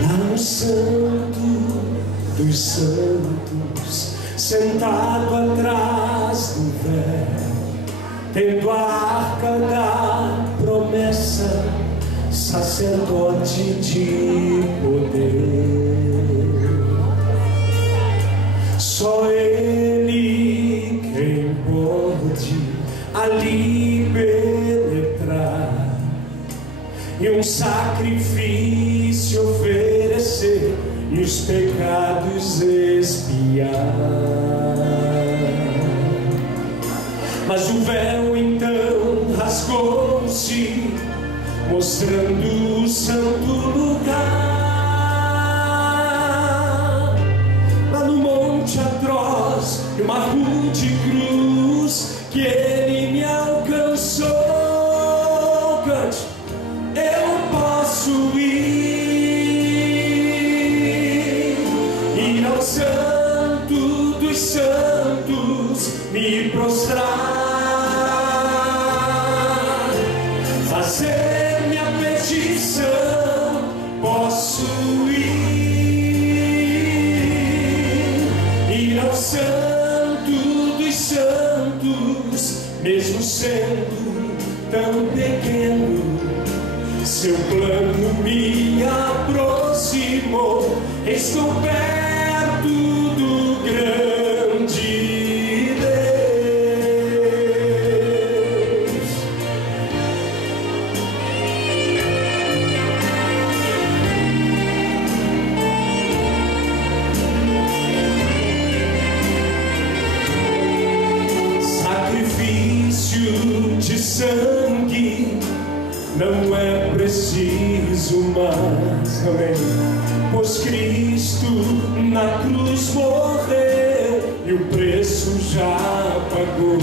Lá no Santo dos Santos, sentado atrás do véu, tendo a arca da promessa, sacerdote de poder. Só Ele quem pode ali penetrar e um sacrifício oferecer e os pecados expiar. Mas o véu então rasgou-se, mostrando o santo lugar. Lá no monte atroz, e uma rude cruz, que Ele me alcançou. Cante: eu posso ir ao Santo dos Santos, me prostrar, fazer minha petição. Posso ir ao Santo dos Santos, mesmo sendo tão pequeno. Seu plano me aproximou, estou perto do grande Deus. Sacrifício de sangue não é preciso mais, amém, pois Cristo na cruz morreu e o preço já pagou.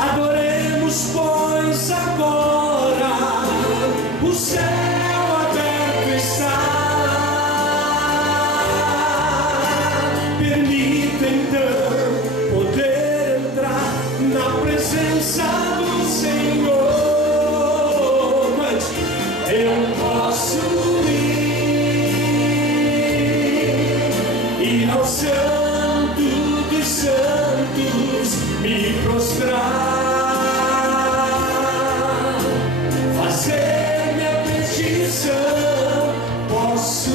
Adoremos, pois, agora o céu aberto está. Permita então poder entrar na presença do Senhor. Eu posso ir ao Santo dos Santos, me prostrar, fazer minha petição. Posso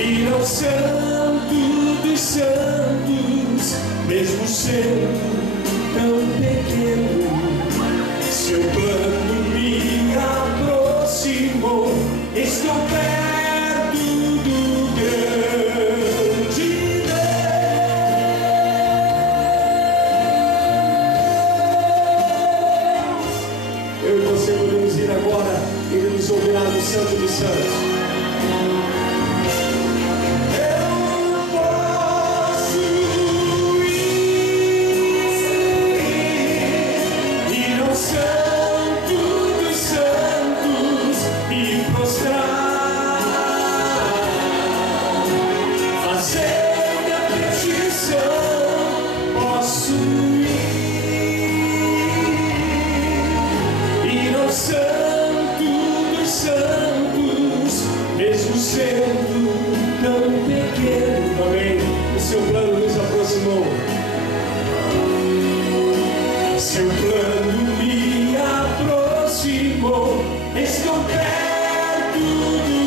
ir ao Santo dos Santos, mesmo sendo tão pequeno. Seu plano me aproximou, estou perto do grande Deus. Eu e você podemos ir agora, Ele nos ouvirá no Santo dos Santos. Seu plano nos aproximou. Seu plano me aproximou. Estou perto do